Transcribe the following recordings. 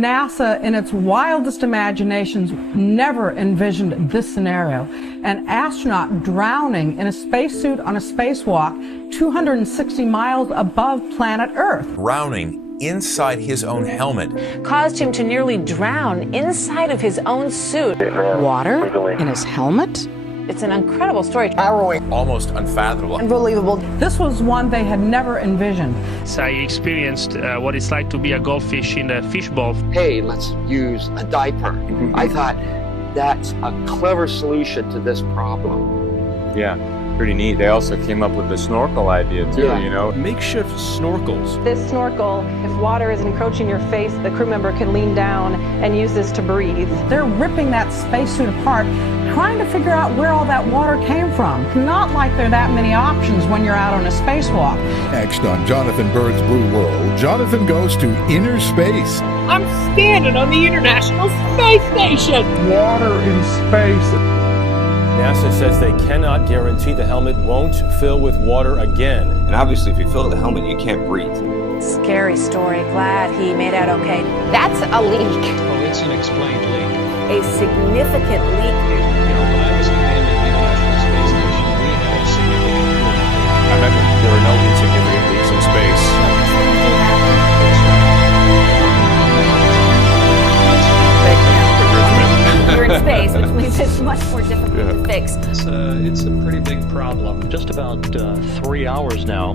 NASA, in its wildest imaginations, never envisioned this scenario. An astronaut drowning in a spacesuit on a spacewalk 260 miles above planet Earth. Drowning inside his own helmet caused him to nearly drown inside of his own suit. Water in his helmet? It's an incredible story. Harrowing, almost unfathomable. Unbelievable. This was one they had never envisioned. So I experienced what it's like to be a goldfish in a fishbowl. Hey, let's use a diaper. I thought that's a clever solution to this problem. Yeah, pretty neat. They also came up with the snorkel idea too, you know. Makeshift snorkels. This snorkel, if water is encroaching your face, the crew member can lean down and use this to breathe. They're ripping that spacesuit apart, trying to figure out where all that water came from. Not like there are that many options when you're out on a spacewalk. Next on Jonathan Bird's Blue World, Jonathan goes to inner space. I'm standing on the International Space Station! Water in space. NASA says they cannot guarantee the helmet won't fill with water again. And obviously, if you fill the helmet, you can't breathe. Scary story. Glad he made out okay. That's a leak. Oh, it's an explained leak. A significant leak. You know, when I was commanding the International Space Station, we had a significant leak. I imagine there are no insignificant leaks in space. You're in space, which means it's much more difficult to fix. It's a pretty big problem. Just about 3 hours now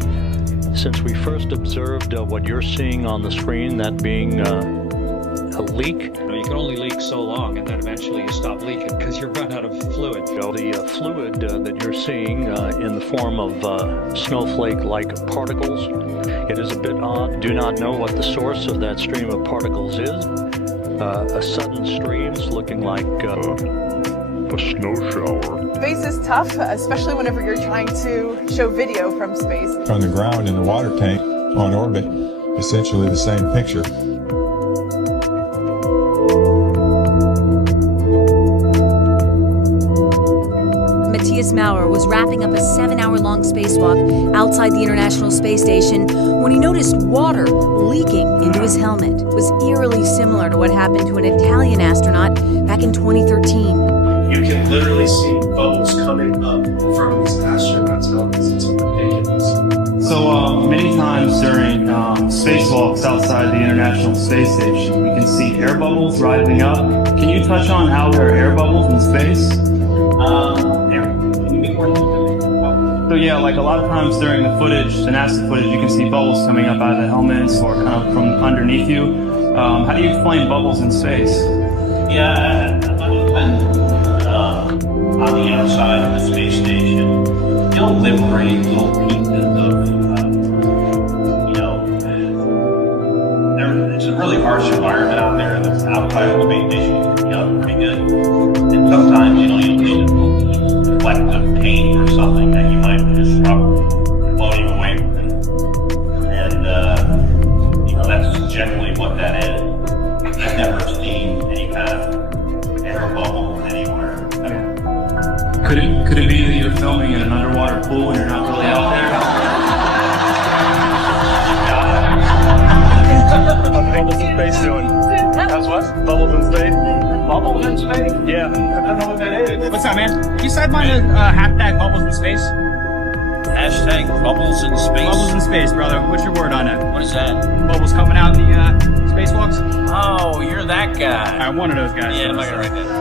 since we first observed what you're seeing on the screen, that being a leak. You can only leak so long, and then eventually you stop leaking because you run out of fluid. The fluid that you're seeing in the form of snowflake-like particles, it is a bit odd. Do not know what the source of that stream of particles is. A sudden streams looking like a snow shower. Space is tough, especially whenever you're trying to show video from space. From the ground in the water tank on orbit, essentially the same picture. Matthias Maurer was wrapping up a 7-hour-long spacewalk outside the International Space Station when he noticed water leaking into his helmet. It was eerily similar to what happened to an Italian astronaut back in 2013. You can literally see bubbles coming up from these astronauts' helmets. It's ridiculous. So many times during spacewalks outside the International Space Station, we can see air bubbles rising up. Can you touch on how there are air bubbles in space? So yeah, like a lot of times during the footage, the NASA footage, you can see bubbles coming up out of the helmets or kind of from underneath you. How do you explain bubbles in space? Yeah, on the outside of the space station, you'll liberate little pieces of, it's a really harsh environment out there. That's outside of the space station can be pretty good. And sometimes, you'll need a reflective paint or something that you might disrupt floating away from it. And, that's generally what that is. I've never seen any kind of air bubble anywhere. Could it be that you're filming in an underwater pool and you're not really out there? What's the space doing? How's what? Bubbles in space? Bubbles in space? Yeah. I don't know what that is. What's up, man? Can you sideline hashtag bubbles in space? Hashtag bubbles in space? Bubbles in space, brother. What's your word on it? What is that? Bubbles coming out in the spacewalks? Oh, you're that guy. I'm one of those guys. Yeah, I'm not gonna write that.